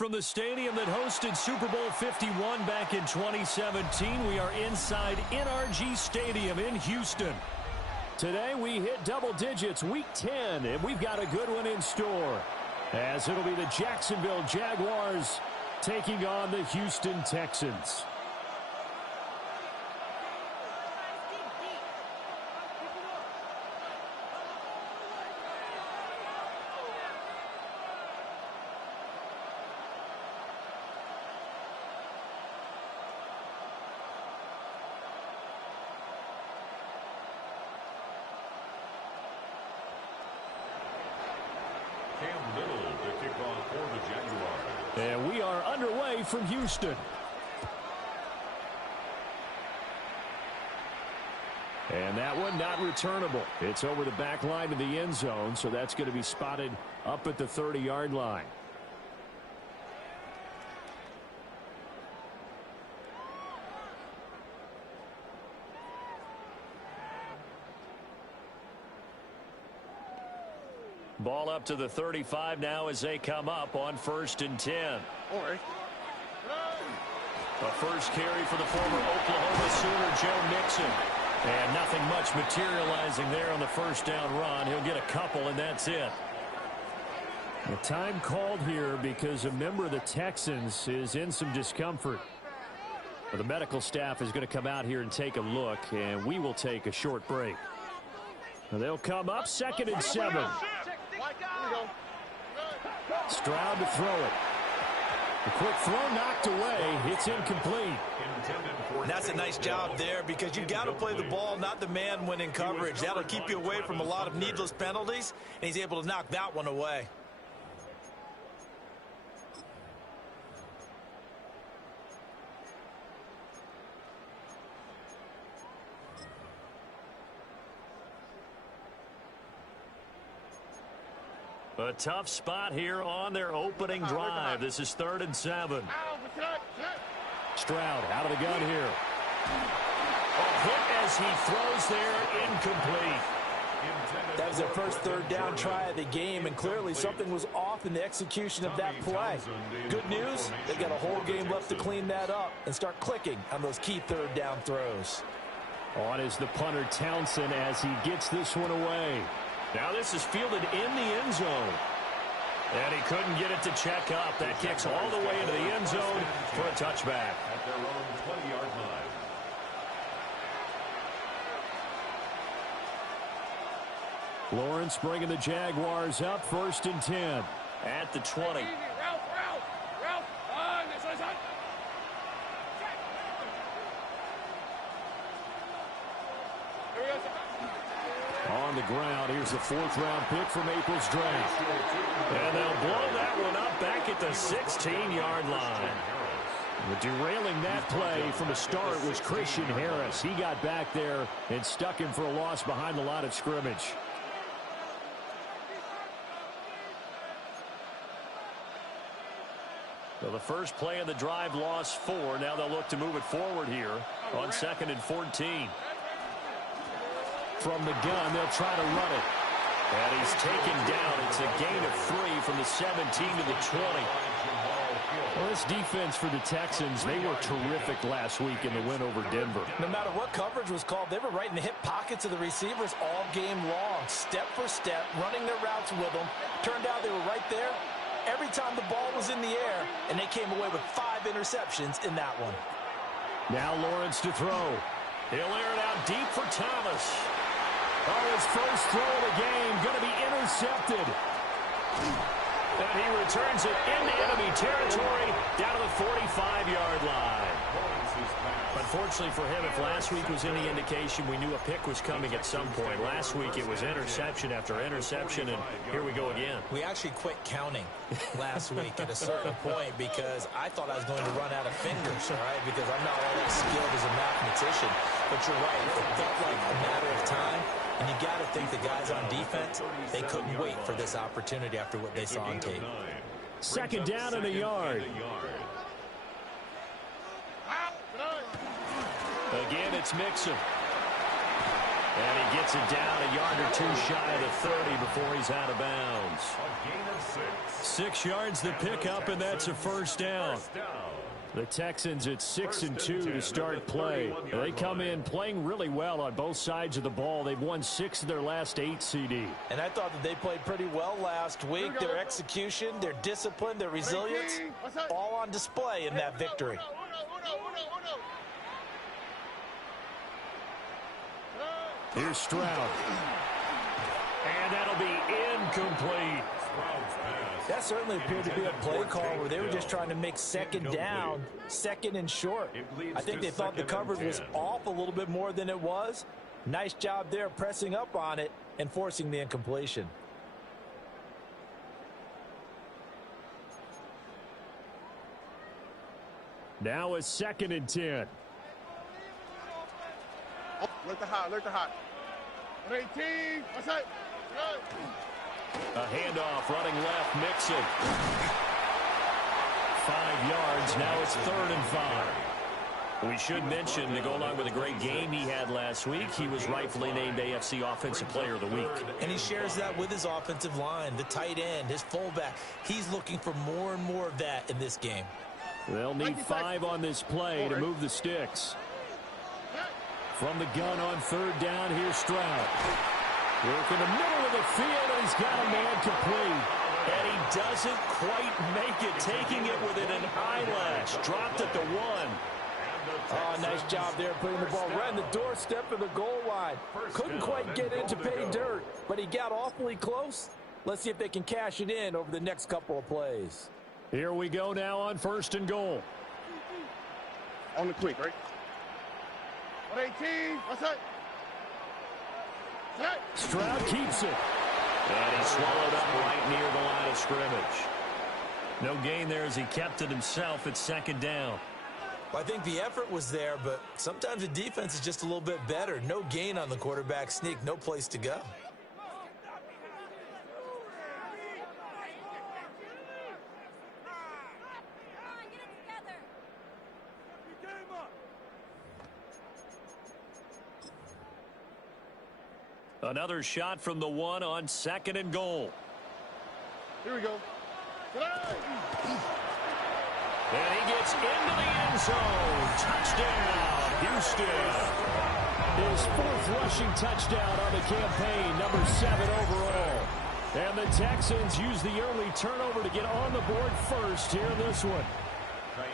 from the stadium that hosted Super Bowl 51 back in 2017. We are inside NRG Stadium in Houston. Today we hit double digits, week 10, and we've got a good one in store, as it'll be the Jacksonville Jaguars taking on the Houston Texans. And we are underway from Houston. And that one not returnable. It's over the back line of the end zone, so that's going to be spotted up at the 30-yard line. Ball up to the 35 now as they come up on 1st and 10. A first carry for the former Oklahoma Sooner, Joe Mixon. And nothing much materializing there on the first down run. He'll get a couple, and that's it. The time called here because a member of the Texans is in some discomfort. The medical staff is going to come out here and take a look, and we will take a short break. They'll come up 2nd and 7. Stroud to throw it. A quick throw knocked away. It's incomplete. That's a nice job there because you've got to play the ball, not the man when in coverage. That'll keep you away from a lot of needless penalties, and he's able to knock that one away. A tough spot here on their opening drive. This is 3rd and 7. Stroud out of the gun here. A hit as he throws there, incomplete. That was their first 3rd down try of the game, and clearly something was off in the execution of that play. Good news, they've got a whole game left to clean that up and start clicking on those key 3rd down throws. On is the punter Townsend as he gets this one away. Now this is fielded in the end zone. And he couldn't get it to check up. That kicks all the way into the end zone for a touchback. At their own 20-yard line. Lawrence bringing the Jaguars up 1st and 10 at the 20. On the ground, here's the 4th-round pick from April's draft. And they'll blow that one up back at the 16-yard line. But derailing that play from the start was Christian Harris. He got back there and stuck him for a loss behind the line of scrimmage. So the first play of the drive lost 4. Now they'll look to move it forward here on 2nd and 14. From the gun, they'll try to run it. And he's taken down. It's a gain of 3 from the 17 to the 20. Well, this defense for the Texans, they were terrific last week in the win over Denver. No matter what coverage was called, they were right in the hip pockets of the receivers all game long, step for step, running their routes with them. Turned out they were right there every time the ball was in the air, and they came away with 5 interceptions in that one. Now Lawrence to throw. He'll air it out deep for Thomas. Oh, his first throw of the game going to be intercepted. And he returns it into enemy territory down to the 45-yard line. Unfortunately for him, if last week was any indication, we knew a pick was coming at some point. Last week it was interception after interception, and here we go again. We actually quit counting last week at a certain point because I thought I was going to run out of fingers, all right, because I'm not all that skilled as a mathematician. But you're right, it felt like a matter of time. And you got to think the guys on defense, they couldn't wait for this opportunity after what they saw on tape. 2nd down and a yard. Again, it's Mixon. And he gets it down a yard or two shy of the 30 before he's out of bounds. A gain of 6. 6 yards the pickup, and that's a first down. The Texans at 6-2 to start play. They come in playing really well on both sides of the ball. They've won 6 of their last 8, CD. And I thought that they played pretty well last week. Their execution, their discipline, their resilience, all on display in that victory. Here's Stroud. And that'll be incomplete. That certainly appeared to be a play call where they were just trying to make second down, second and short. I think they thought the coverage was off a little bit more than it was. Nice job there pressing up on it and forcing the incompletion. Now a 2nd and 10. Look the hot. 18, what's that? A handoff, running left, Mixon. 5 yards, now it's 3rd and 5. We should mention, to go along with a great game he had last week, he was rightfully named AFC Offensive Player of the Week. And he shares that with his offensive line, the tight end, his fullback. He's looking for more and more of that in this game. They'll need 5 on this play to move the sticks. From the gun on 3rd down, here's Stroud. Work in the middle of the field, and he's got a man complete. And he doesn't quite make it, taking it within an eyelash. Dropped at the 1. Oh, nice job there putting the ball right in the doorstep of the goal line. Couldn't quite get in to pay dirt, but he got awfully close. Let's see if they can cash it in over the next couple of plays. Here we go now on 1st and goal. On the quick, right? 18, what's that? Stroud keeps it. And he swallowed up right near the line of scrimmage. No gain there as he kept it himself at 2nd down. I think the effort was there, but sometimes the defense is just a little bit better. No gain on the quarterback sneak, no place to go. Another shot from the 1 on 2nd and goal. Here we go. And he gets into the end zone. Touchdown, Houston. His 4th rushing touchdown on the campaign, number 7 overall. And the Texans use the early turnover to get on the board first here in this one.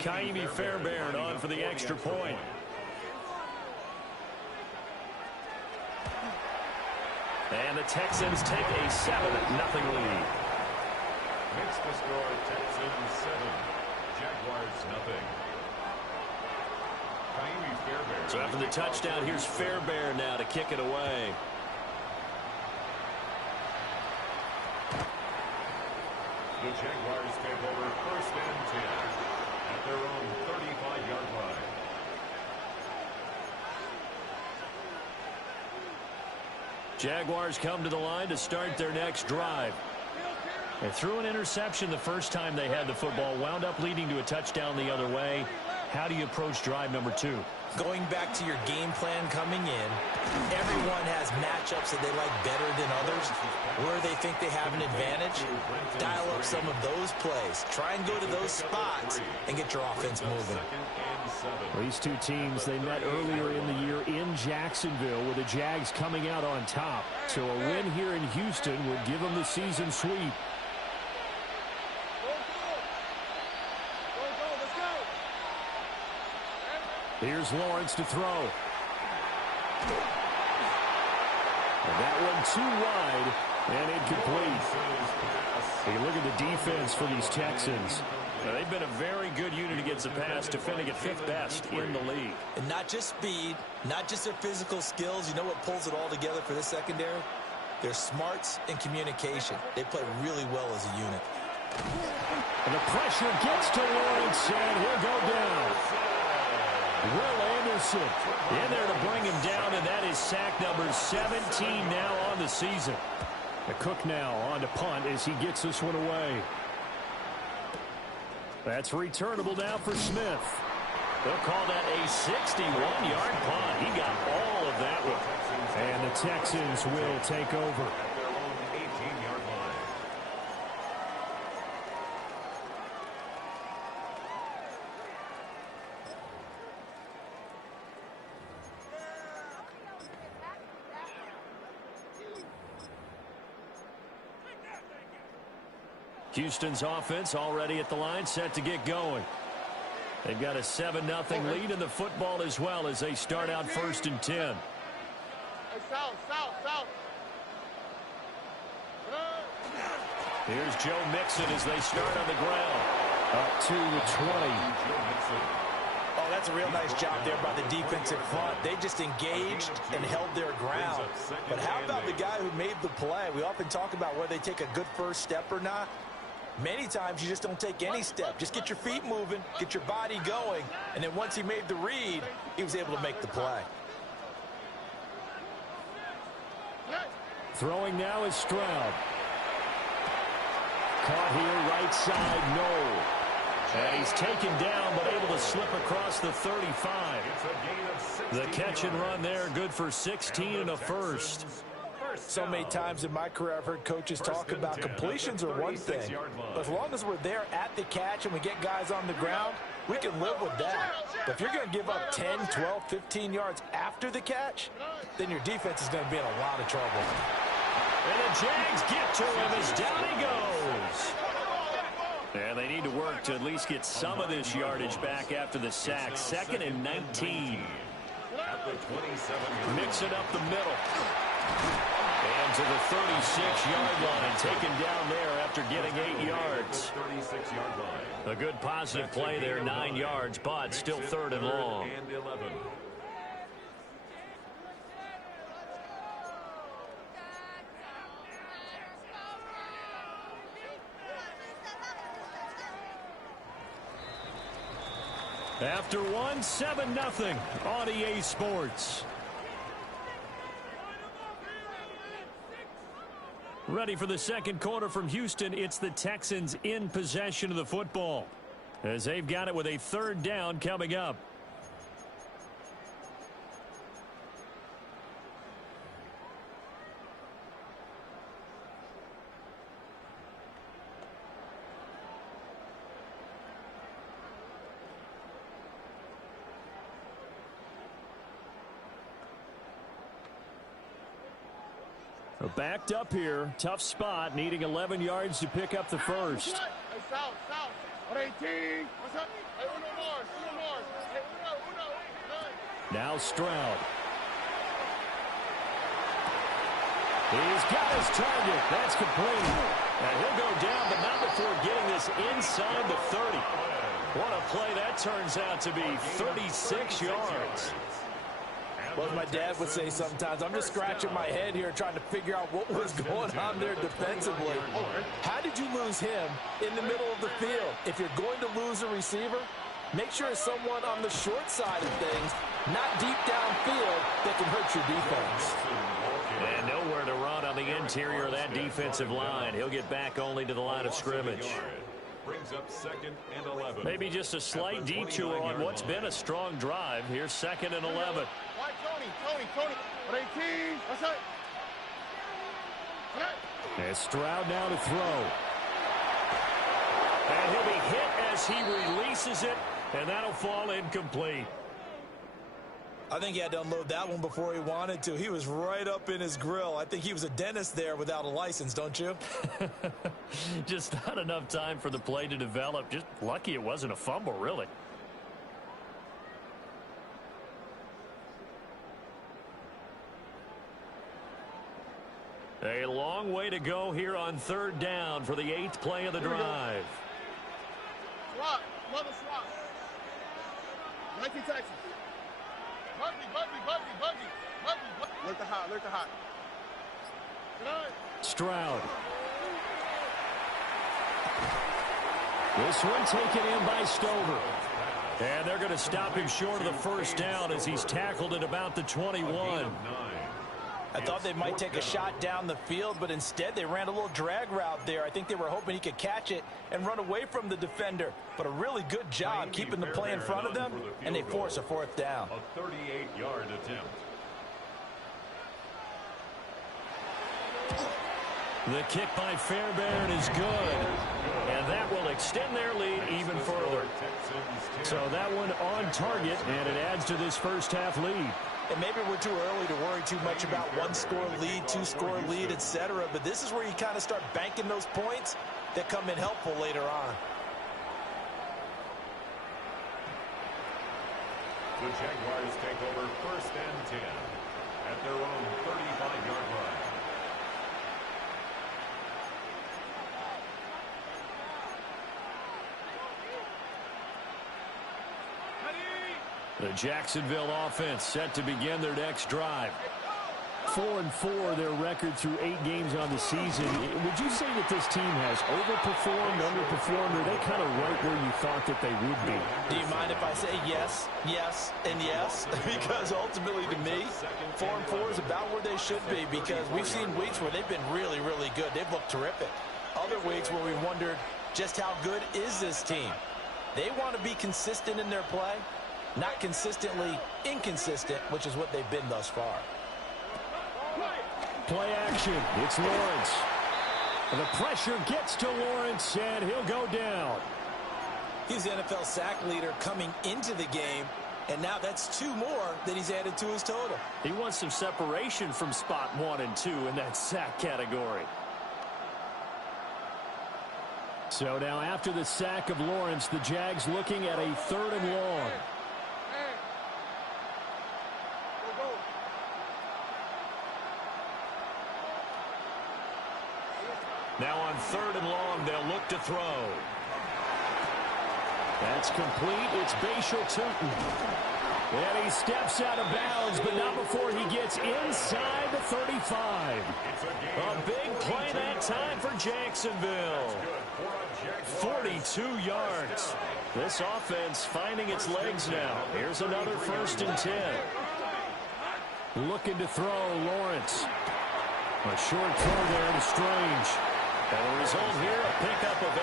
Kaimi Fairbairn on for the extra point. And the Texans take a 7-0 lead. Makes the score Texans 7, Jaguars 0. Kaimi Fairbairn. So after the touchdown, here's Fairbairn now to kick it away. The Jaguars take over 1st and 10 at their own 35-yard line. Jaguars come to the line to start their next drive. They threw an interception the first time they had the football, wound up leading to a touchdown the other way. How do you approach drive number 2? Going back to your game plan coming in, everyone has matchups that they like better than others. Where they think they have an advantage, dial up some of those plays. Try and go to those spots and get your offense moving. Well, these two teams, they met earlier in the year in Jacksonville with the Jags coming out on top. So a win here in Houston would give them the season sweep. Here's Lawrence to throw. And that one too wide and incomplete. Hey, look at the defense for these Texans. They've been a very good unit against the pass, defending at 5th best in the league. And not just speed, not just their physical skills. You know what pulls it all together for this secondary? Their smarts and communication. They play really well as a unit. And the pressure gets to Lawrence, and he'll go down. Will Anderson in there to bring him down, and that is sack number 17 now on the season. The Cook now on to punt as he gets this one away. That's returnable now for Smith. They'll call that a 61-yard punt. He got all of that one. And the Texans will take over. At their own 18-yard line. Houston's offense already at the line, set to get going. They've got a 7-0 lead in the football as well as they start out 1st and 10. Hey, south. Here's Joe Mixon as they start on the ground. Up to the 20. Oh, that's a real nice job there by the defensive front. They just engaged and held their ground. But how about the guy who made the play? We often talk about whether they take a good first step or not. Many times you just don't take any step. Just get your feet moving, get your body going, and then once he made the read, he was able to make the play. Throwing now is Stroud. Caught here right side, no. And he's taken down but able to slip across the 35. The catch and run there, good for 16 and a first. So many times in my career I've heard coaches talk about completions are one thing. But as long as we're there at the catch and we get guys on the ground, we can live with that. But if you're going to give up 10, 12, 15 yards after the catch, then your defense is going to be in a lot of trouble. And the Jags get to him as down he goes. And they need to work to at least get some of this yardage back after the sack. 2nd and 19. Mix it up the middle. And to the 36-yard line, taken down there after getting 8 yards. A good positive play there, 9 yards, but still 3rd and long. After one, 7-0 on EA Sports. Ready for the second quarter from Houston. It's the Texans in possession of the football as they've got it with a 3rd down coming up. Backed up here. Tough spot. Needing 11 yards to pick up the first. Hey, south. 18. What's up? Hey, uno more. Hey, uno. Now Stroud. He's got his target. That's complete. And he'll go down, but not before getting this inside the 30. What a play that turns out to be. 36 yards. Well, as my dad would say sometimes, I'm just scratching my head here trying to figure out what was going on there defensively. How did you lose him in the middle of the field? If you're going to lose a receiver, make sure it's someone on the short side of things, not deep downfield, that can hurt your defense. And nowhere to run on the interior of that defensive line. He'll get back only to the line of scrimmage. Brings up 2nd and 11. Maybe just a slight detour on what's been a strong drive. Here's 2nd and 11. Why, Tony. 18. What's up? And Stroud now to throw. And he'll be hit as he releases it, and that'll fall incomplete. I think he had to unload that one before he wanted to. He was right up in his grill. I think he was a dentist there without a license, don't you? Just not enough time for the play to develop. Just lucky it wasn't a fumble, really. A long way to go here on 3rd down for the 8th play of the drive. Swat. Another swat. 19 Texans. Buggy. Look to hot. Stroud. This one taken in by Stover. And they're going to stop him short of the first down as he's tackled at about the 21. I thought they might take a shot down the field, but instead they ran a little drag route there. I think they were hoping he could catch it and run away from the defender. But a really good job keeping the play in front of them, and they force a fourth down. A 38-yard attempt. The kick by Fairbairn is good. And that will extend their lead even further. So that one on target, and it adds to this first half lead. And maybe we're too early to worry too much about one-score lead, two-score lead, etc. But this is where you kind of start banking those points that come in helpful later on. The Jaguars take over 1st and 10 at their own 35-yard line. The Jacksonville offense set to begin their next drive. 4-4 their record through 8 games on the season. Would you say that this team has overperformed, underperformed, or are they kind of right where you thought that they would be? Do you mind if I say yes, yes, and yes? Because ultimately to me, 4-4 is about where they should be, because we've seen weeks where they've been really, really good. They've looked terrific. Other weeks where we wondered just how good is this team. They want to be consistent in their play. Not consistently inconsistent, which is what they've been thus far. Play action. It's Lawrence. The pressure gets to Lawrence, and he'll go down. He's the NFL sack leader coming into the game, and now that's 2 more that he's added to his total. He wants some separation from spot 1 and 2 in that sack category. So now after the sack of Lawrence, the Jags looking at a 3rd and long. Now on 3rd and long, they'll look to throw. That's complete. It's Bashal-Tutton. And he steps out of bounds, but not before he gets inside the 35. A big play that time for Jacksonville. 42 yards. This offense finding its legs now. Here's another 1st and 10. Looking to throw, Lawrence. A short throw there to Strange. And the result here, a pickup of 8.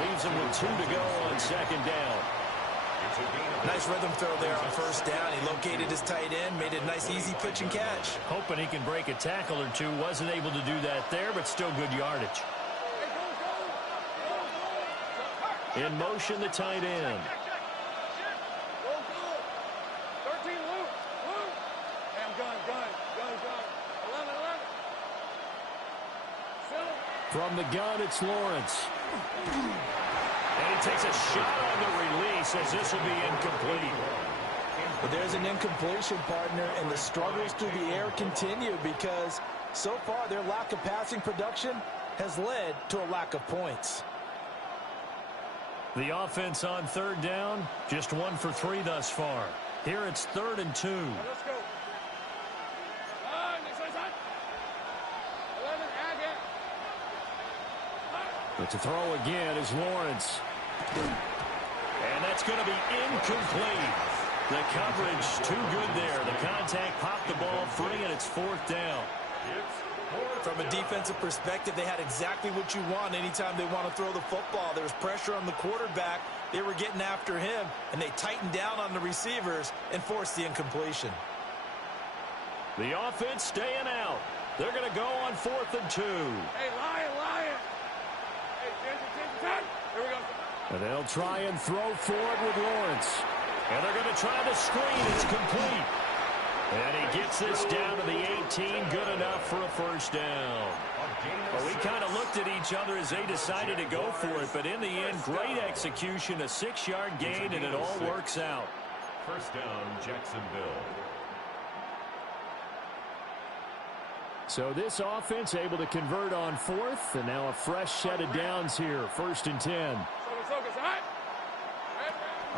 Leaves him with 2 to go on 2nd down. Nice rhythm throw there on 1st down. He located his tight end, made it a nice, easy pitch and catch. Hoping he can break a tackle or 2. Wasn't able to do that there, but still good yardage. In motion, the tight end. From the gun, it's Lawrence. And he takes a shot on the release as this will be incomplete. But there's an incompletion, partner, and the struggles through the air continue because so far their lack of passing production has led to a lack of points. The offense on 3rd down, just 1 for 3 thus far. Here it's 3rd and 2. Let's go. But to throw again is Lawrence. And that's going to be incomplete. The coverage too good there. The contact popped the ball free, and it's 4th down. From a defensive perspective, they had exactly what you want anytime they want to throw the football. There was pressure on the quarterback. They were getting after him, and they tightened down on the receivers and forced the incompletion. The offense staying out. They're going to go on 4th and 2. Hey, Lion. Hey, 10. Here we go. And they'll try and throw forward with Lawrence. And they're going to try the screen. It's complete. And he gets this down to the 18. Good enough for a 1st down. Well, we kind of looked at each other as they decided to go for it. But in the end, great execution, a 6-yard gain, and it all works out. 1st down, Jacksonville. So this offense able to convert on 4th. And now a fresh set of downs here. 1st and 10.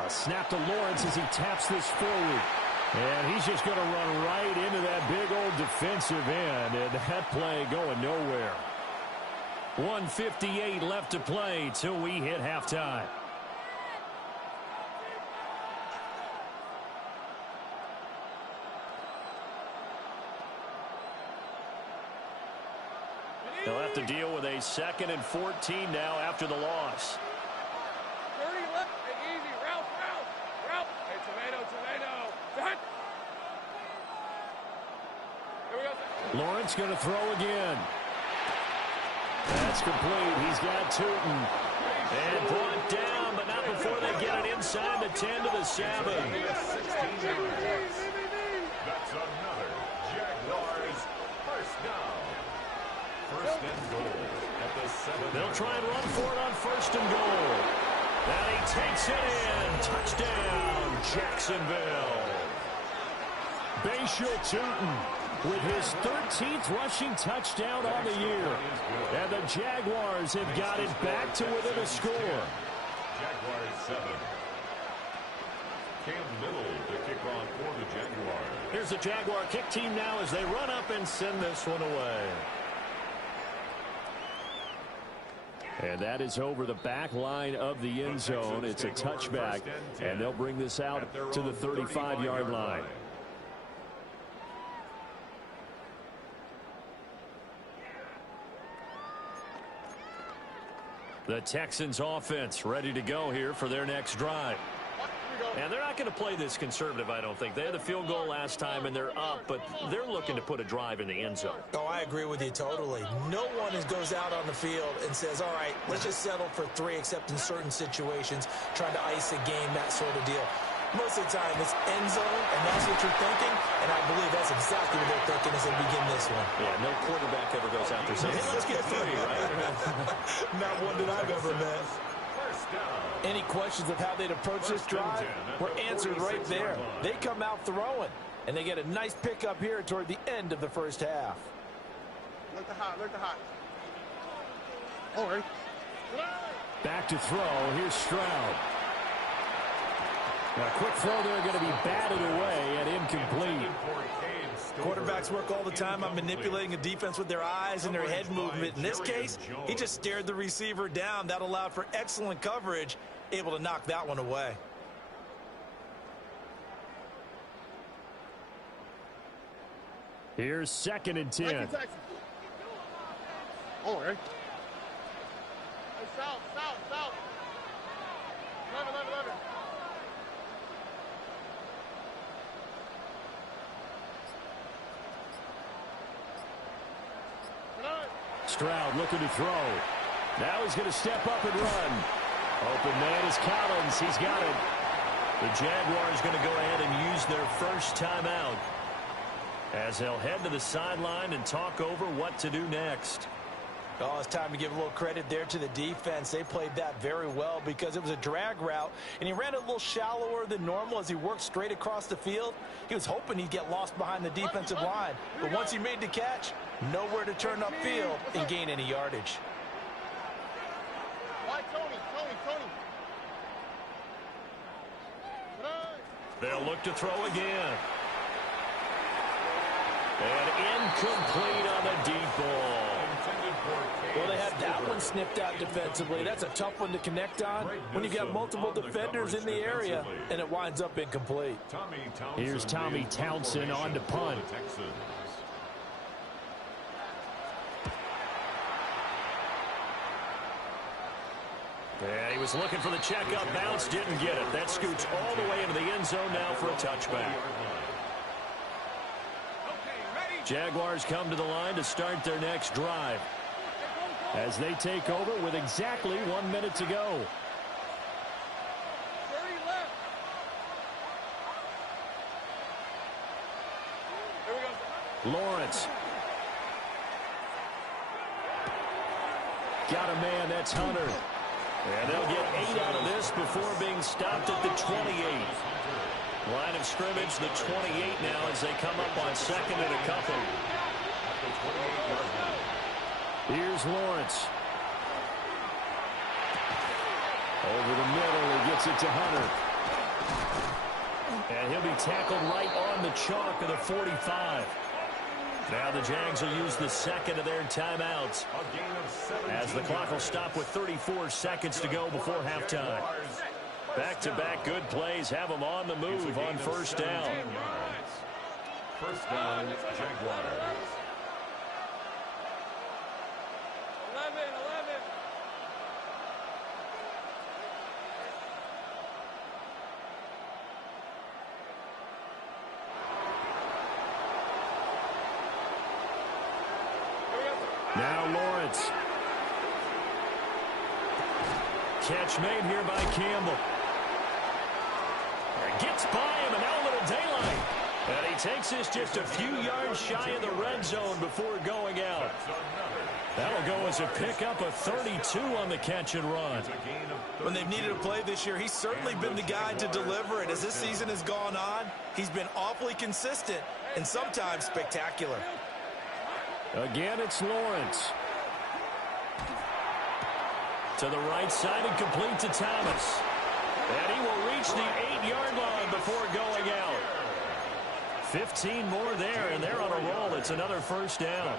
A snap to Lawrence as he taps this forward. And he's just going to run right into that big old defensive end. And that play going nowhere. 1:58 left to play till we hit halftime. They'll have to deal with a 2nd and 14 now after the loss. 30 left. Hey, easy. Route. Hey, tomato. Set. Here we go. Lawrence going to throw again. That's complete. He's got Tootin. And brought down, but not before they get it inside the 10 to the 7. That's another Jaguars first down. First and goal at the 7. They'll try and run for it on 1st and goal. And he takes it in. Touchdown, Jacksonville. Bashal Tootin with his 13th rushing touchdown on the year. And the Jaguars have got it back to within a score. Jaguars 7. Cam Little to kick off for the Jaguars. Here's the Jaguar kick team now as they run up and send this one away. And that is over the back line of the end zone. It's a touchback, and they'll bring this out to the 35-yard line. The Texans offense ready to go here for their next drive. And they're not going to play this conservative, I don't think. They had a field goal last time, and they're up, but they're looking to put a drive in the end zone. Oh, I agree with you totally. No one goes out on the field and says, all right, let's just settle for 3, except in certain situations, trying to ice a game, that sort of deal. Most of the time, it's end zone, and that's what you're thinking, and I believe that's exactly what they're thinking as they begin this one. Yeah, no quarterback ever goes out there saying, hey, let's get 3, right? Not one that I've ever met. Any questions of how they'd approach this drive were answered right there. They come out throwing, and they get a nice pickup here toward the end of the first half. Look the hot. All right. Back to throw. Here's Stroud. A quick throw there going to be batted away and incomplete. Quarterbacks work all the time on manipulating a defense with their eyes and their head movement. In this case, he just stared the receiver down. That allowed for excellent coverage, able to knock that one away. Here's 2nd and 10. All right. South. 11. Stroud looking to throw. Now he's going to step up and run. Open man is Collins. He's got it. The Jaguars going to go ahead and use their first timeout as they'll head to the sideline and talk over what to do next. Oh, it's time to give a little credit there to the defense. They played that very well because it was a drag route, and he ran it a little shallower than normal as he worked straight across the field. He was hoping he'd get lost behind the defensive line, but once he made the catch, nowhere to turn upfield and gain any yardage. Why, Tony? They'll look to throw again. And incomplete on the deep ball. Well, they had that one snipped out defensively. That's a tough one to connect on when you've got multiple defenders in the area, and it winds up incomplete. Here's Tommy Townsend on to punt. Yeah, he was looking for the checkup bounce, didn't get it. That scoots all the way into the end zone now for a touchback. Jaguars come to the line to start their next drive as they take over with exactly 1 minute to go. 30 left. Here we go. Lawrence. Got a man, that's Hunter. And they'll get 8 out of this before being stopped at the 28. Line of scrimmage, the 28 now as they come up on 2nd and a couple. Here's Lawrence. Over the middle, he gets it to Hunter. And he'll be tackled right on the chalk of the 45. Now the Jags will use the 2nd of their timeouts as the clock will stop with 34 seconds to go before halftime. Back-to-back good plays have them on the move on first down. First down, Jaguars. Now Lawrence. Catch made here by Campbell. Gets by him, and now a little daylight. And he takes this just a few yards shy of the red zone before going out. That'll go as a pickup of 32 on the catch and run. When they've needed a play this year, he's certainly been the guy to deliver it. As this season has gone on, he's been awfully consistent and sometimes spectacular. Again, it's Lawrence. To the right side and complete to Thomas. And he will reach the 8-yard line before going out. 15 more there, and they're on a roll. It's another first down.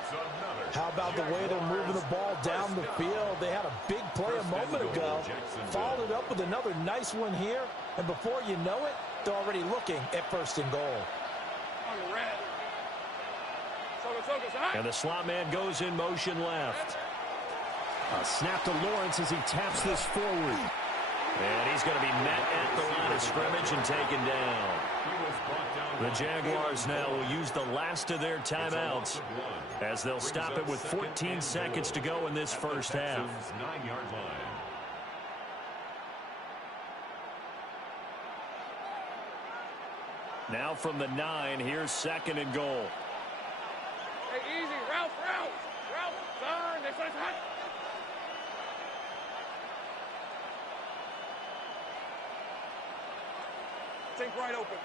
How about the way they're moving the ball down the field? They had a big play a moment ago. Followed it up with another nice one here. And before you know it, they're already looking at first and goal. And the slot man goes in motion left. A snap to Lawrence as he taps this forward. And he's going to be met at the line of scrimmage and taken down. The Jaguars now will use the last of their timeouts as they'll stop it with 14 seconds to go in this first half. 9-yard line. Now from the 9, here's second and goal. Hey, easy. Ralph. Turn. This one's hot. Sink right open.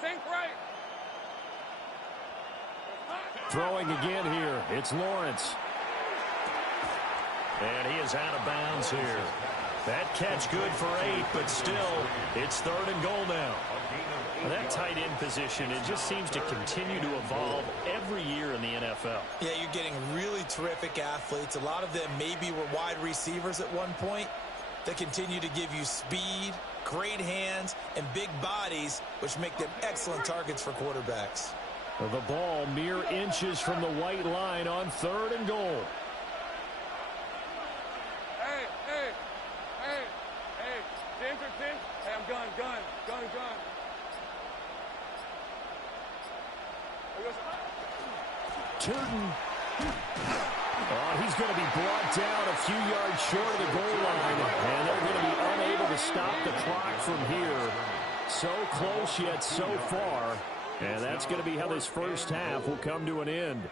Sink right. Throwing again here. It's Lawrence. And he is out of bounds here. That catch good for 8, but still, it's third and goal now. Well, that tight end position, it just seems to continue to evolve every year in the NFL. Yeah, you're getting really terrific athletes. A lot of them maybe were wide receivers at one point. They continue to give you speed, great hands, and big bodies, which make them excellent targets for quarterbacks. The ball mere inches from the white line on third and goal. Hey, I'm gun. Turton. Oh, he's going to be brought down a few yards short of the goal line, and they're going to be unable to stop the clock from here. So close yet so far, and that's going to be how this first half will come to an end.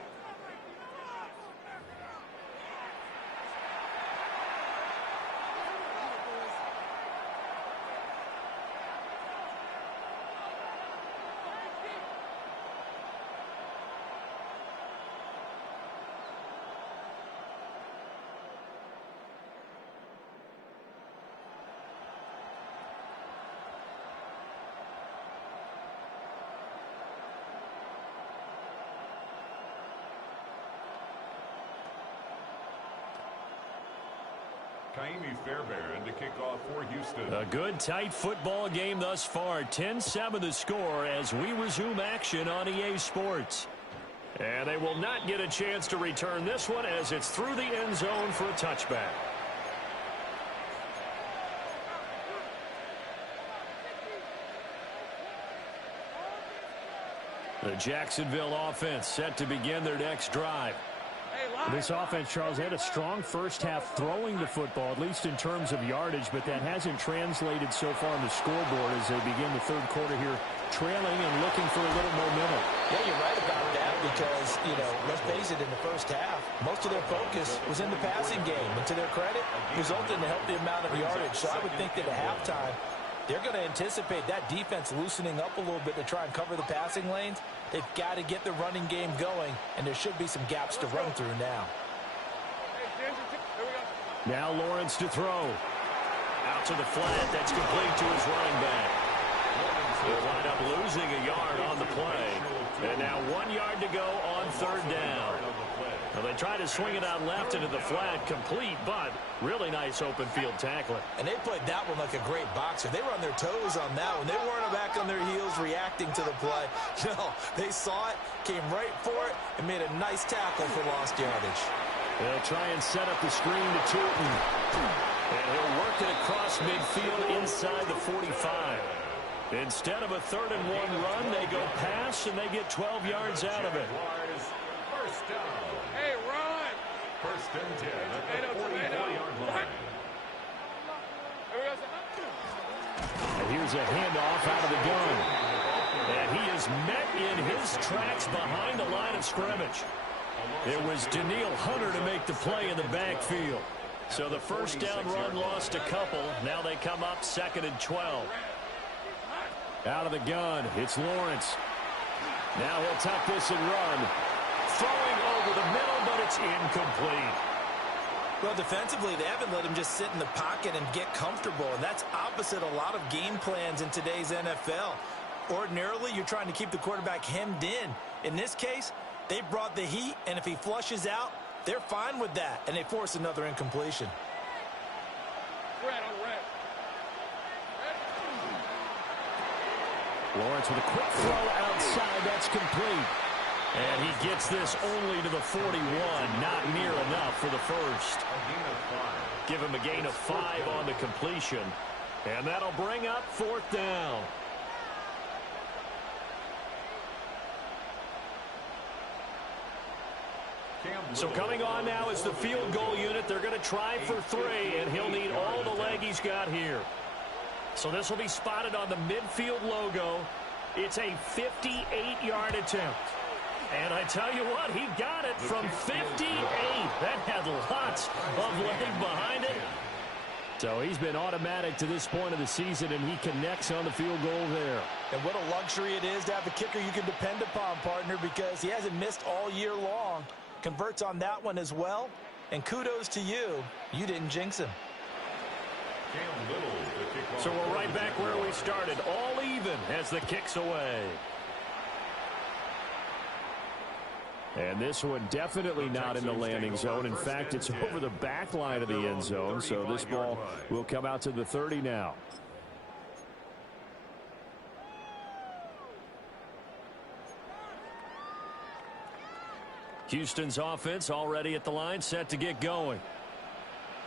Fairbairn to kick off for Houston. A good, tight football game thus far. 10-7 the score as we resume action on EA Sports. And they will not get a chance to return this one as it's through the end zone for a touchback. The Jacksonville offense set to begin their next drive. This offense, Charles, had a strong first half throwing the football, at least in terms of yardage, but that hasn't translated so far on the scoreboard as they begin the third quarter here, trailing and looking for a little momentum. Yeah, you're right about that because, let's face it, in the first half, most of their focus was in the passing game. And to their credit, resulted in a healthy amount of yardage. So I would think that at halftime, they're going to anticipate that defense loosening up a little bit to try and cover the passing lanes. They've got to get the running game going, and there should be some gaps to run through now. Now Lawrence to throw. Out to the flat. That's complete to his running back. They'll wind up losing a yard on the play. And now 1 yard to go on third down. Well, they try to swing it out left into the flat, complete, but really nice open field tackling. And they played that one like a great boxer. They were on their toes on that one. They weren't back on their heels reacting to the play. No, they saw it, came right for it, and made a nice tackle for lost yardage. They'll try and set up the screen to Tootin. And he'll work it across midfield inside the 45. Instead of a 3rd-and-1 run, they go pass, and they get 12 yards out of it. First down. Hey, run! 1st and 10 at the 44-yard line. And here's a handoff out of the gun. And he is met in his tracks behind the line of scrimmage. It was Daniil Hunter to make the play in the backfield. So the first down run lost a couple. Now they come up 2nd and 12. Out of the gun, it's Lawrence. Now he'll tuck this and run. Throwing over the middle, but it's incomplete. Well, defensively, they haven't let him just sit in the pocket and get comfortable, and that's opposite a lot of game plans in today's NFL. Ordinarily, you're trying to keep the quarterback hemmed in. In this case, they brought the heat, and if he flushes out, they're fine with that, and they force another incompletion. Lawrence with a quick throw outside. That's complete. And he gets this only to the 41. Not near enough for the first. Give him a gain of 5 on the completion. And that'll bring up 4th down. So coming on now is the field goal unit. They're going to try for 3, and he'll need all the leg he's got here. So this will be spotted on the midfield logo. It's a 58-yard attempt. And I tell you what, he got it from 58. That had lots of leg behind it. So he's been automatic to this point of the season, and he connects on the field goal there. And what a luxury it is to have a kicker you can depend upon, partner, because he hasn't missed all year long. Converts on that one as well. And kudos to you. You didn't jinx him. So we're right back where we started. All even as the kick's away. And this one definitely not in the landing zone. In fact, it's over the back line of the end zone. So this ball will come out to the 30 now. Houston's offense already at the line, set to get going.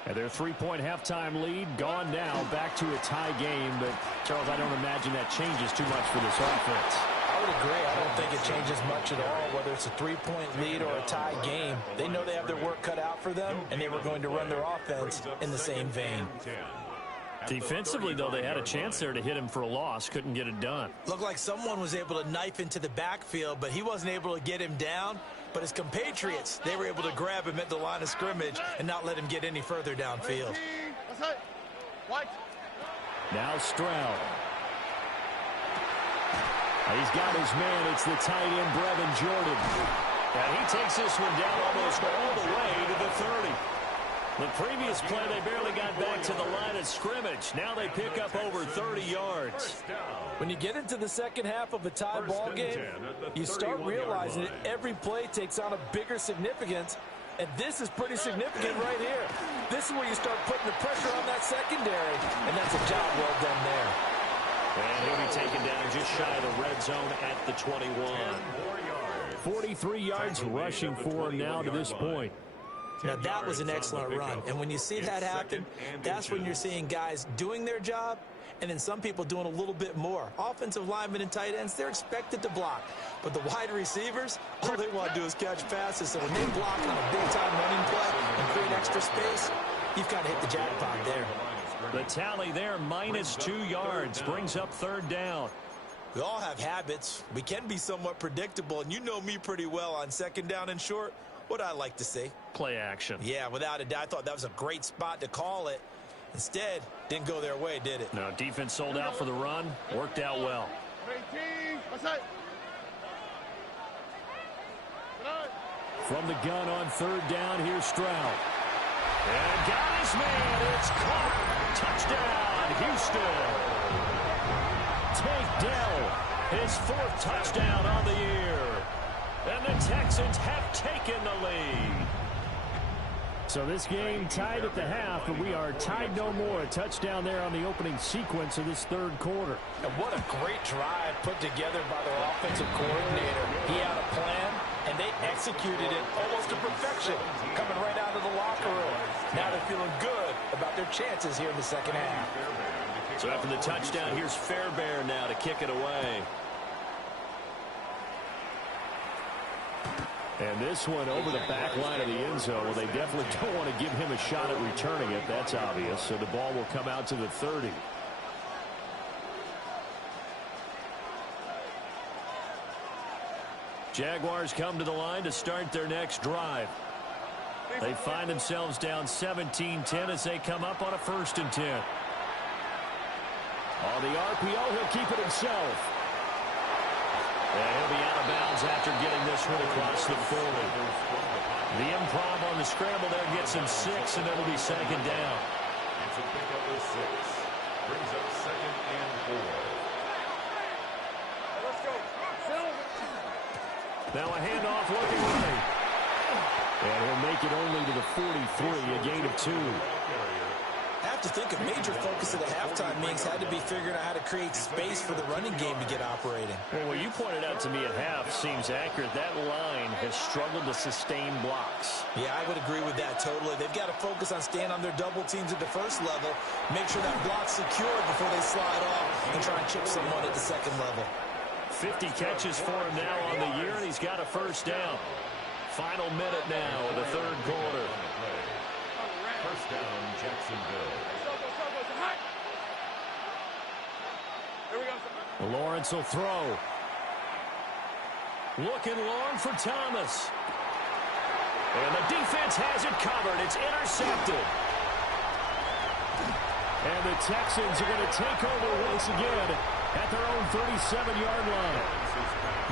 And their 3-point halftime lead gone now, back to a tie game. But, Charles, I don't imagine that changes too much for this offense. I would agree. I don't think it changes much at all, whether it's a 3-point lead or a tie game. They know they have their work cut out for them, and they were going to run their offense in the same vein. Defensively, though, they had a chance there to hit him for a loss. Couldn't get it done. Looked like someone was able to knife into the backfield, but he wasn't able to get him down. But his compatriots, they were able to grab him at the line of scrimmage and not let him get any further downfield. Now Stroud. He's got his man. It's the tight end, Brevin Jordan. And he takes this one down almost all the way to the 30. The previous play, they barely got back to the line of scrimmage. Now they pick up over 30 yards. When you get into the second half of a tie ball game, you start realizing that every play takes on a bigger significance, and this is pretty significant right here. This is where you start putting the pressure on that secondary, and that's a job well done there. And he'll be taken down just shy of the red zone at the 21. 43 yards rushing for him now to this point. Now, that was an excellent run. And when you see that happen, that's when you're seeing guys doing their job and then some people doing a little bit more. Offensive linemen and tight ends, they're expected to block. But the wide receivers, all they want to do is catch passes. So when they block on a big-time running play and create extra space, you've got to hit the jackpot there. The tally there, -2 yards, brings up 3rd down. We all have habits. We can be somewhat predictable, and you know me pretty well on 2nd down and short. What I like to see. Play action. Yeah, without a doubt. I thought that was a great spot to call it. Instead, didn't go their way, did it? No, defense sold out for the run. Worked out well. From the gun on 3rd down, here's Stroud. And got his man. It's caught. Touchdown, Houston. Tank Dell, his 4th touchdown on the year. And the Texans have taken the lead. So this game tied at the half, but we are tied no more. A touchdown there on the opening sequence of this third quarter. And what a great drive put together by their offensive coordinator. He had a plan, and they executed it almost to perfection, coming right out of the locker room. Now they're feeling good about their chances here in the second half. So after the touchdown, here's Fairbairn now to kick it away. And this one over the back line of the end zone. Well, they definitely don't want to give him a shot at returning it. That's obvious. So the ball will come out to the 30. Jaguars come to the line to start their next drive. They find themselves down 17-10 as they come up on a 1st and 10. On the RPO, he'll keep it himself. And he'll be out of bounds after getting this one across the 40. The improv on the scramble there gets him 6, and it'll be 2nd down. It's a pickup of 6. Brings up 2nd and 4. Let's go. Now a handoff looking right. And he'll make it only to the 43, a gain of 2. I have to think a major focus of the halftime meetings had to be figuring out how to create space for the running game to get operating. Well, what you pointed out to me at half seems accurate. That line has struggled to sustain blocks. Yeah, I would agree with that totally. They've got to focus on staying on their double teams at the first level, make sure that block's secured before they slide off and try and chip someone at the second level. 50 catches for him now on the year, and he's got a 1st down. Final minute now of the 3rd quarter. 1st down, Jacksonville. Lawrence will throw. Looking long for Thomas. And the defense has it covered. It's intercepted. And the Texans are going to take over once again at their own 37-yard line.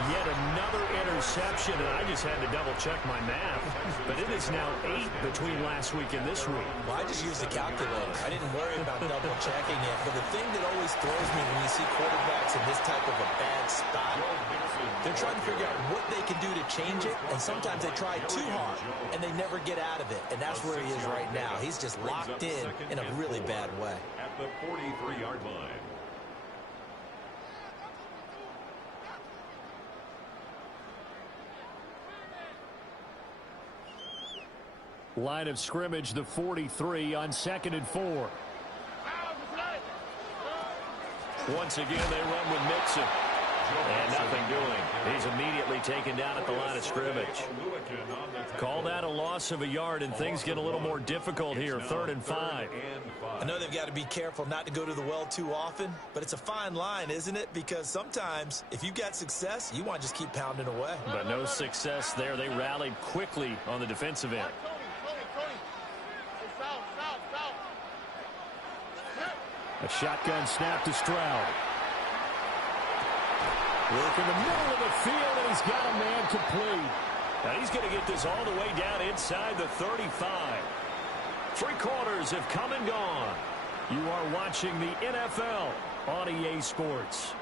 Yet another interception, and I just had to double-check my math. But it is now 8 between last week and this week. Well, I just used a calculator. I didn't worry about double-checking it. But the thing that always throws me when you see quarterbacks in this type of a bad spot, they're trying to figure out what they can do to change it, and sometimes they try too hard, and they never get out of it. And that's where he is right now. He's just locked in a really bad way. At the 43-yard line. Line of scrimmage, the 43 on 2nd and 4. Once again, they run with Mixon. And nothing doing. He's immediately taken down at the line of scrimmage. Call that a loss of a yard, and things get a little more difficult here. 3rd and 5. I know they've got to be careful not to go to the well too often, but it's a fine line, isn't it? Because sometimes, if you've got success, you want to just keep pounding away. But no success there. They rallied quickly on the defensive end. A shotgun snap to Stroud. Look in the middle of the field, and he's got a man complete. Now he's going to get this all the way down inside the 35. 3 quarters have come and gone. You are watching the NFL on EA Sports.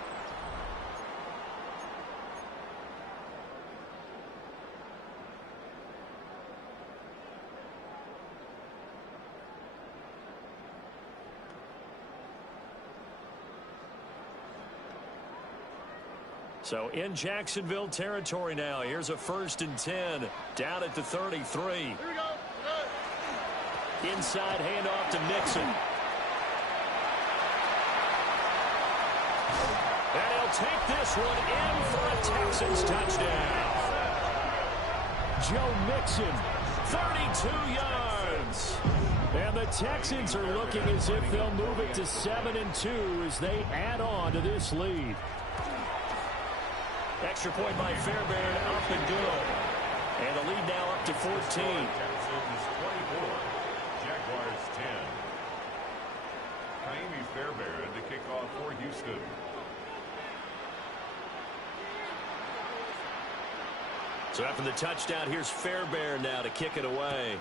So in Jacksonville territory now. Here's a 1st and 10 down at the 33. Here we go. Inside handoff to Mixon. And he'll take this one in for a Texans touchdown. Joe Mixon, 32 yards. And the Texans are looking as if they'll move it to 7-2 as they add on to this lead. Extra point by Fairbairn, up and good. And the lead now up to 14. Texans 24, Jaguars 10. Jaime Fairbairn to kick off for Houston. So after the touchdown, here's Fairbairn now to kick it away.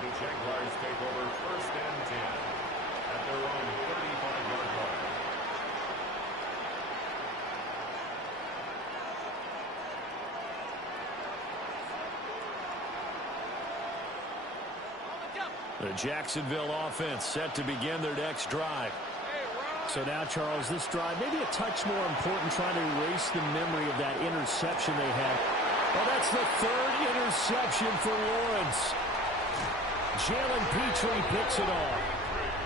The Jaguars take over 1st and 10 at their own 35-yard line. The Jacksonville offense set to begin their next drive. So now, Charles, this drive maybe a touch more important, trying to erase the memory of that interception they had. Well, that's the third interception for Lawrence. Jalen Petrie picks it off.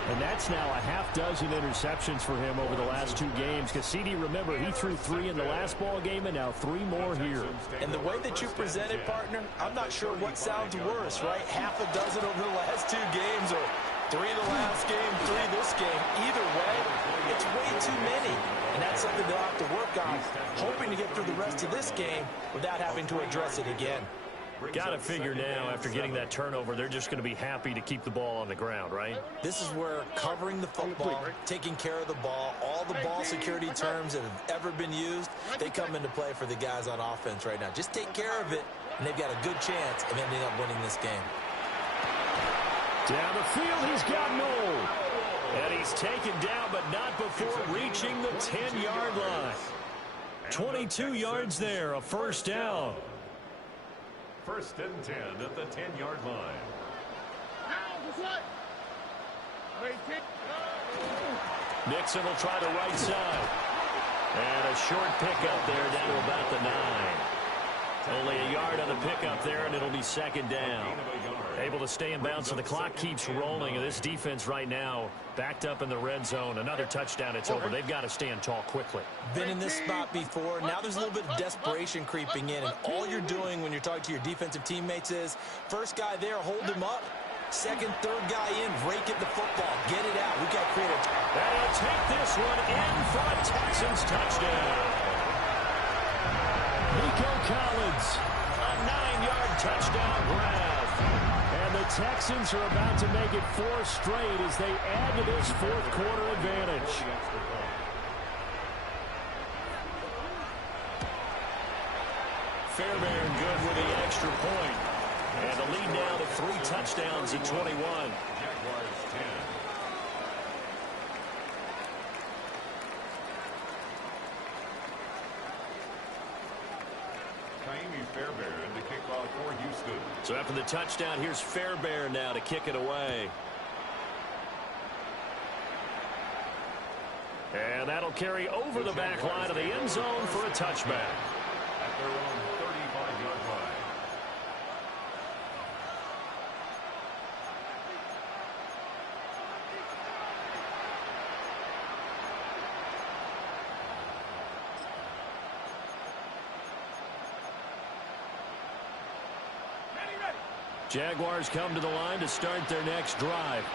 And that's now a half dozen interceptions for him over the last two games. Cassidy, remember, he threw 3 in the last ball game and now 3 more here. And the way that you presented, partner, I'm not sure what sounds worse, right? Half a dozen over the last 2 games or 3 the last game, 3 this game. Either way, it's way too many. And that's something they'll have to work on, hoping to get through the rest of this game without having to address it again. Got to figure now, after getting that turnover, they're just going to be happy to keep the ball on the ground, right? This is where covering the football, taking care of the ball, all the ball security terms that have ever been used, they come into play for the guys on offense right now. Just take care of it, and they've got a good chance of ending up winning this game. Down the field, he's got Noel. And he's taken down, but not before reaching the 10-yard line. 22 yards there, a first down. First and 10 at the 10-yard line. Nixon will try the right side. And a short pickup there down to about the 9. Only a yard on the pickup there, and it'll be second down. Able to stay in bounds, so the clock keeps rolling. And this defense right now backed up in the red zone. Another touchdown, it's over. They've got to stand tall quickly. Been in this spot before. Now there's a little bit of desperation creeping in. And all you're doing when you're talking to your defensive teammates is, first guy there, hold him up. Second, third guy in, rake at the football. Get it out. We've got to create a... And he'll take this one in for a Texans touchdown. Nico Collins, a 9-yard touchdown grab. And the Texans are about to make it 4 straight as they add to this fourth quarter advantage. Fairbairn good with the extra point. And the lead now to 3 touchdowns at 21. Jaguars 10. Fairbairn to kick off for Houston. So after the touchdown, here's Fairbairn now to kick it away. And that'll carry over the back line of the end zone for a touchback. At their own 35-yard line. Jaguars come to the line to start their next drive.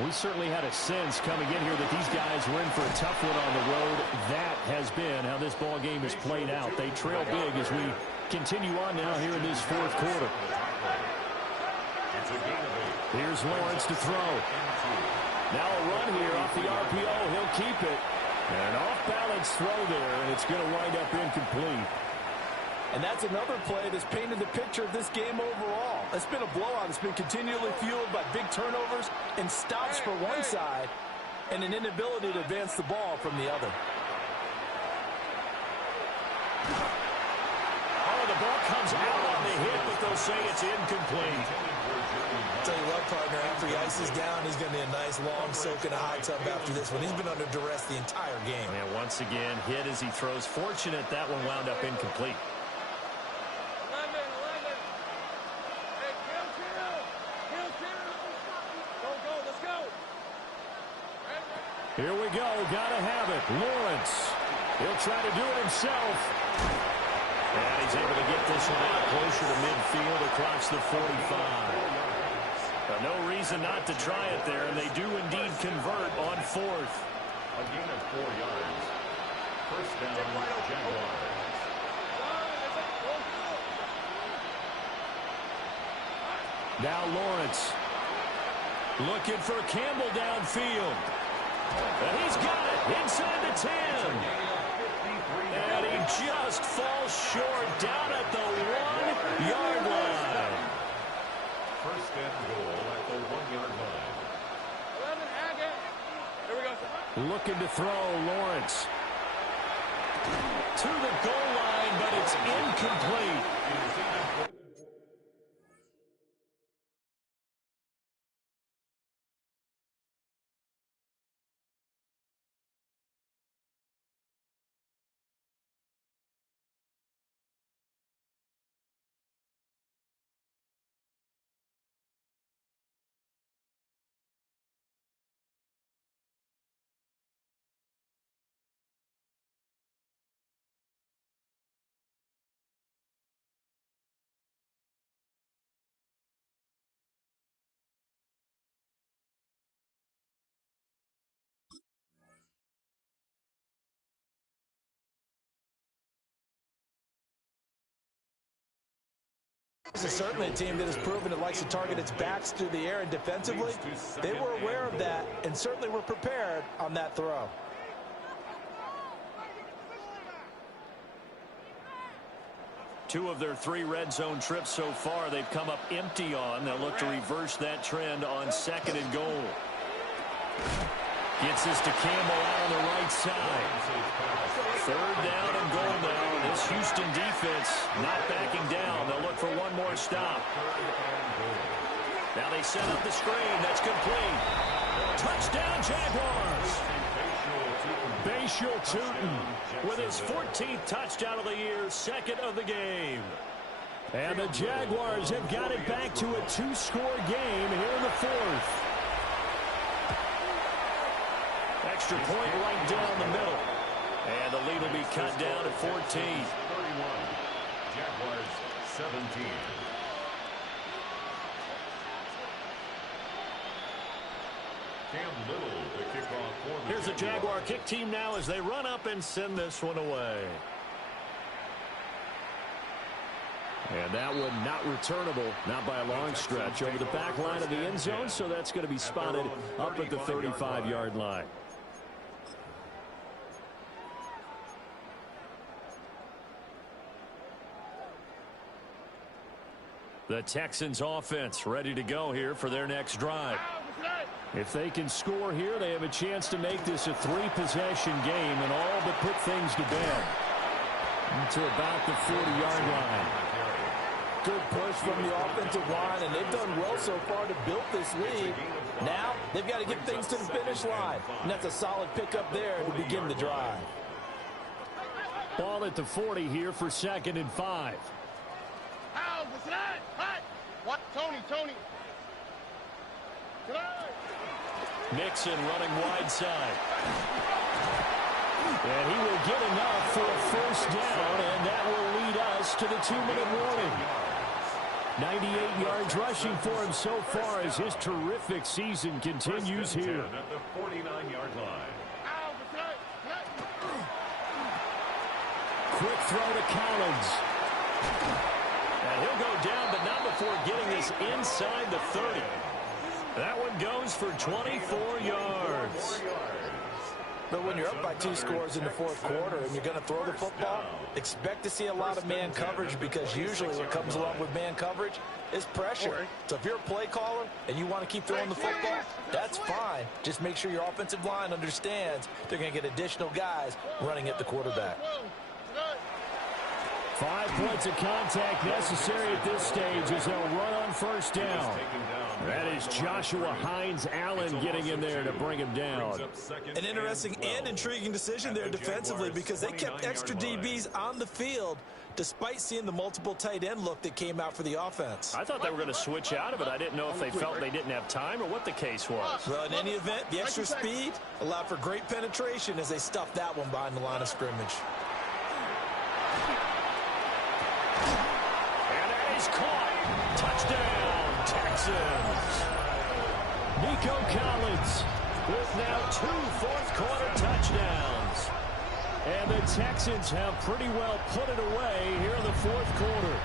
We certainly had a sense coming in here that these guys were in for a tough one on the road. That has been how this ball game is played out. They trail big as we continue on now here in this fourth quarter. Here's Lawrence to throw. Now a run here off the RPO. He'll keep it. And an off-balance throw there, and it's going to wind up incomplete. And that's another play that's painted the picture of this game overall. It's been a blowout. It's been continually fueled by big turnovers and stops for one side and an inability to advance the ball from the other. Oh, the ball comes out on the hit, but they'll say it's incomplete. Tell you what, partner, after he ices down, he's going to be a nice long soak in a hot tub after this one. He's been under duress the entire game. And once again, hit as he throws. Fortunate that one wound up incomplete. Here we go. Gotta have it. Lawrence. He'll try to do it himself. And he's able to get this one out closer to midfield across the 45. No reason not to try it there, and they do indeed convert on 4th. A gain of 4 yards. First down, Jaguars. Now Lawrence. Looking for Campbell downfield. And he's got it inside the 10. And he just falls short down at the 1-yard line. First and goal at the 1-yard line. Looking to throw, Lawrence. To the goal line, but it's incomplete. This is certainly a team that has proven it likes to target its backs through the air, and defensively, they were aware of that and certainly were prepared on that throw. Two of their 3 red zone trips so far, they've come up empty on. They'll look to reverse that trend on 2nd and goal. Gets this to Campbell out on the right side. 3rd down and goal now. This Houston defense not backing down. They'll look for one more stop. Now they set up the screen. That's complete. Touchdown, Jaguars. Bashal Tutin with his 14th touchdown of the year, 2nd of the game. And the Jaguars have got it back to a 2-score game here in the 4th. Extra point right down the middle. And the lead will be cut down to 14. 31. Jaguars 17. Cam Little, the kickoff for the Here's the Jaguar kick team now as they run up and send this one away. And that one not returnable, not by a long stretch, over the back line of the end zone, so that's going to be spotted up at the 35-yard line. The Texans offense ready to go here for their next drive. If they can score here, they have a chance to make this a 3-possession game and all but put things to bed. To about the 40-yard line. Good push from the offensive line, and they've done well so far to build this lead. Now, they've got to get things to the finish line, and that's a solid pickup there to begin the drive. Ball at the 40 here for 2nd and 5. What? Tony. Mixon running wide side. And he will get enough for a 1st down, and that will lead us to the 2-minute warning. 98 yards rushing for him so far as his terrific season continues here. At the 49-yard line. Quick throw to Collins. And he'll go down, but not before getting this inside the 30. That one goes for 24 yards. But when you're up by 2 scores in the 4th quarter and you're going to throw the football, expect to see a lot of man coverage, because usually what comes along with man coverage is pressure. So if you're a play caller and you want to keep throwing the football, that's fine. Just make sure your offensive line understands they're going to get additional guys running at the quarterback. 5 points of contact necessary at this stage as they'll run on 1st down. That is Joshua Hines-Allen getting in there to bring him down. An interesting and intriguing decision there defensively, because they kept extra DBs on the field despite seeing the multiple tight end look that came out for the offense. I thought they were going to switch out of it. I didn't know if they felt they didn't have time or what the case was. Well, in any event, the extra speed allowed for great penetration as they stuffed that one behind the line of scrimmage. Caught. Touchdown, Texans. Nico Collins with now 2 4th-quarter touchdowns. And the Texans have pretty well put it away here in the 4th quarter.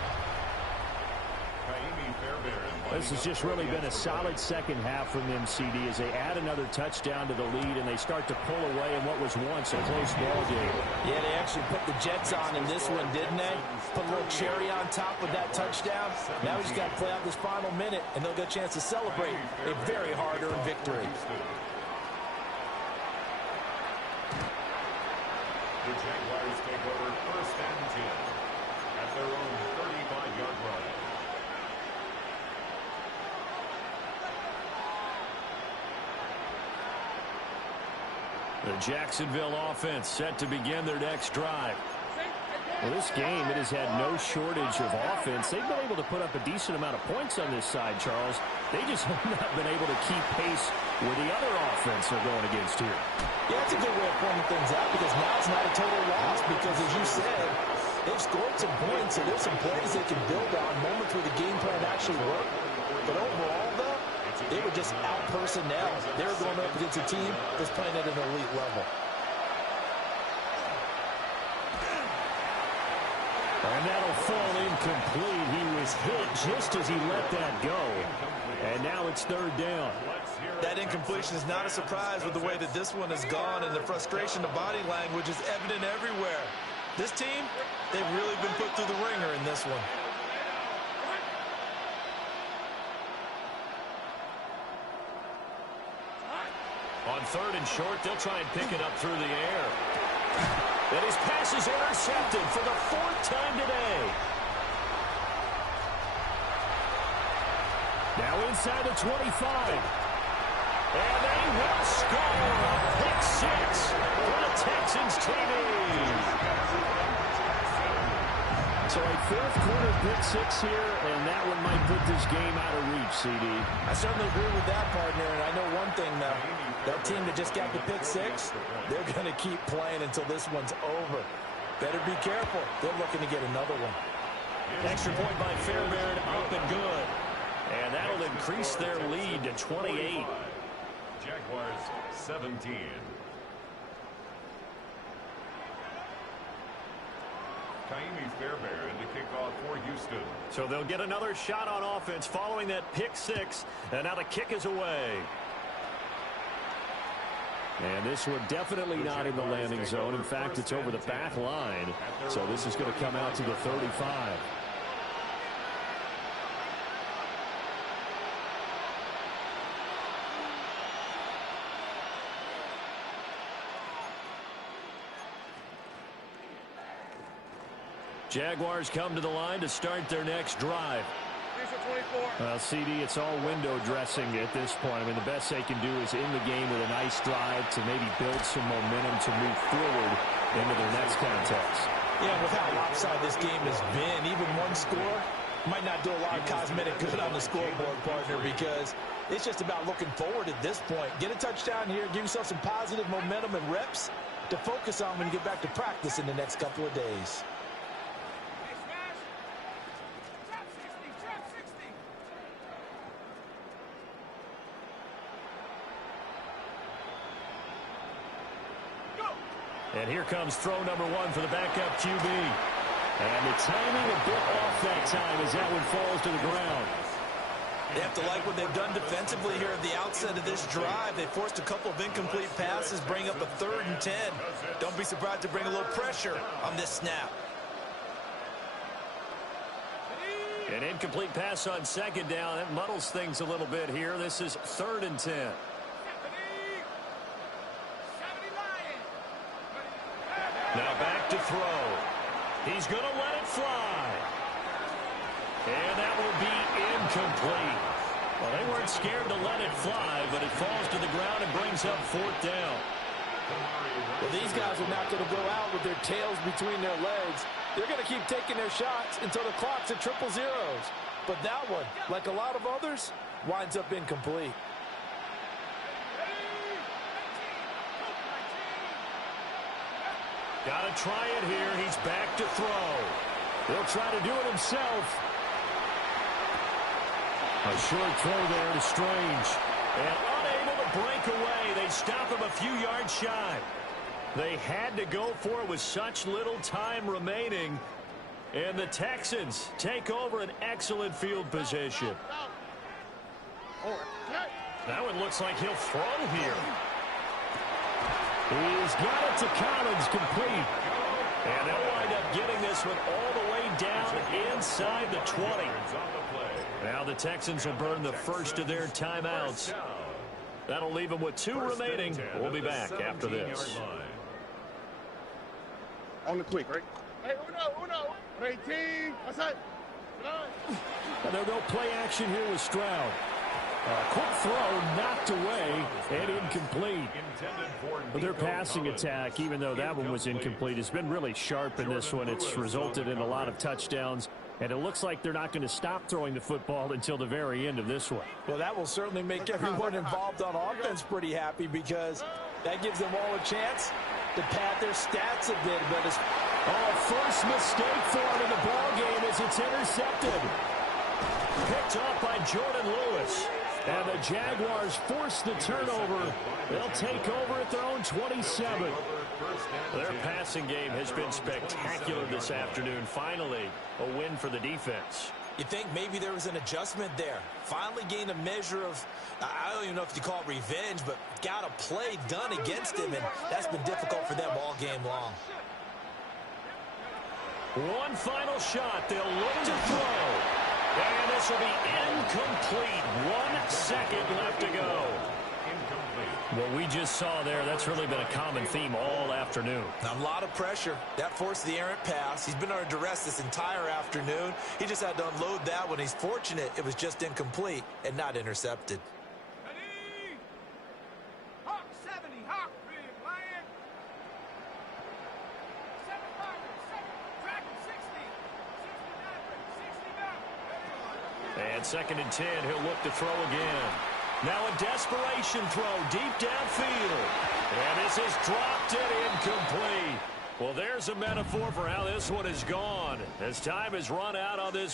This has just really been a solid 2nd half from them, CD, as they add another touchdown to the lead and they start to pull away in what was once a close ball game. Yeah, they actually put the Jets on in this one, didn't they? Put a little cherry on top with that touchdown. Now we just got to play out this final minute, and they'll get a chance to celebrate a very hard-earned victory. The Jaguars take over 1st and 10 at their own 35-yard line. The Jacksonville offense set to begin their next drive. Well, this game, it has had no shortage of offense. They've been able to put up a decent amount of points on this side, Charles. They just have not been able to keep pace with the other offense they're going against here. Yeah, that's a good way of pointing things out, because now it's not a total loss, because as you said, they've scored some points, so there's some plays they can build on, moments where the game plan actually worked. But overall, though, they were just out personnel. They were going up against a team that's playing at an elite level. And that'll fall incomplete. He was hit just as he let that go. And now it's third down. That incompletion is not a surprise with the way that this one has gone, and the frustration, the body language is evident everywhere. This team, they've really been put through the ringer in this one. On third and short, they'll try and pick it up through the air. And his pass is intercepted for the fourth time today. Now inside the 25. And they will score a pick six for the Texans TV. So a fourth quarter pick six here, and that one might put this game out of reach, CD. I certainly agree with that, partner, and I know one thing now. That team that just got the pick six, they're going to keep playing until this one's over. Better be careful. They're looking to get another one. Extra point by Fairbairn, up and good. And that'll increase their lead to 28. Jaguars 17. Kaimi Fairbairn to kick off for Houston. So they'll get another shot on offense following that pick six. And now the kick is away. And this one definitely not in the landing zone. In fact, it's over the back line. So this is going to come out to the 35. Jaguars come to the line to start their next drive. Well, CD, it's all window dressing at this point. I mean, the best they can do is in the game with a nice drive to maybe build some momentum to move forward into their next contest. Yeah, with how lopsided this game has been, even one score might not do a lot of cosmetic good on the scoreboard, partner, because it's just about looking forward at this point. Get a touchdown here, give yourself some positive momentum and reps to focus on when you get back to practice in the next couple of days. And here comes throw number one for the backup QB. And the timing a bit off that time as that one falls to the ground. They have to like what they've done defensively here at the outset of this drive. They forced a couple of incomplete passes, bring up a 3rd and 10. Don't be surprised to bring a little pressure on this snap. An incomplete pass on second down. That muddles things a little bit here. This is 3rd and 10. Now back to throw. He's going to let it fly. And that will be incomplete. Well, they weren't scared to let it fly, but it falls to the ground and brings up 4th down. Well, these guys are not going to go out with their tails between their legs. They're going to keep taking their shots until the clock's at 000. But that one, like a lot of others, winds up incomplete. Got to try it here. He's back to throw. He'll try to do it himself. A short throw there to Strange. And unable to break away. They stop him a few yards shy. They had to go for it with such little time remaining. And the Texans take over an excellent field position. That one looks like he'll throw here. He's got it to Collins, complete. And they'll wind up getting this one all the way down inside the 20. Now the Texans will burn the first of their timeouts. That'll leave them with 2 remaining. We'll be back after this. On the quick, right? Hey, uno. 18. What's that? And they'll go play action here with Stroud. Quick throw knocked away and incomplete. But their passing attack, even though that one was incomplete, has been really sharp in this one. It's resulted in a lot of touchdowns. And it looks like they're not going to stop throwing the football until the very end of this one. Well, that will certainly make everyone involved on offense pretty happy, because that gives them all a chance to pad their stats a bit. But first mistake for him in the ball game as it's intercepted. Picked off by Jordan Lewis. And the Jaguars force the turnover. They'll take over at their own 27. Their passing game has been spectacular this afternoon. Finally, a win for the defense. You think maybe there was an adjustment there. Finally gained a measure of, I don't even know if you call it revenge, but got a play done against him, and that's been difficult for them all game long. One final shot. They'll look to throw. And this will be incomplete. 1 second left to go. What we just saw there, that's really been a common theme all afternoon. A lot of pressure. That forced the errant pass. He's been under duress this entire afternoon. He just had to unload that one. He's fortunate it was just incomplete and not intercepted. Ready? Hawk 70, Hawk, big lion. 75, 7, 60, 69, 60 down. And 2nd and 10, he'll look to throw again. Now a desperation throw deep downfield. And this is dropped and incomplete. Well, there's a metaphor for how this one is gone as time has run out on this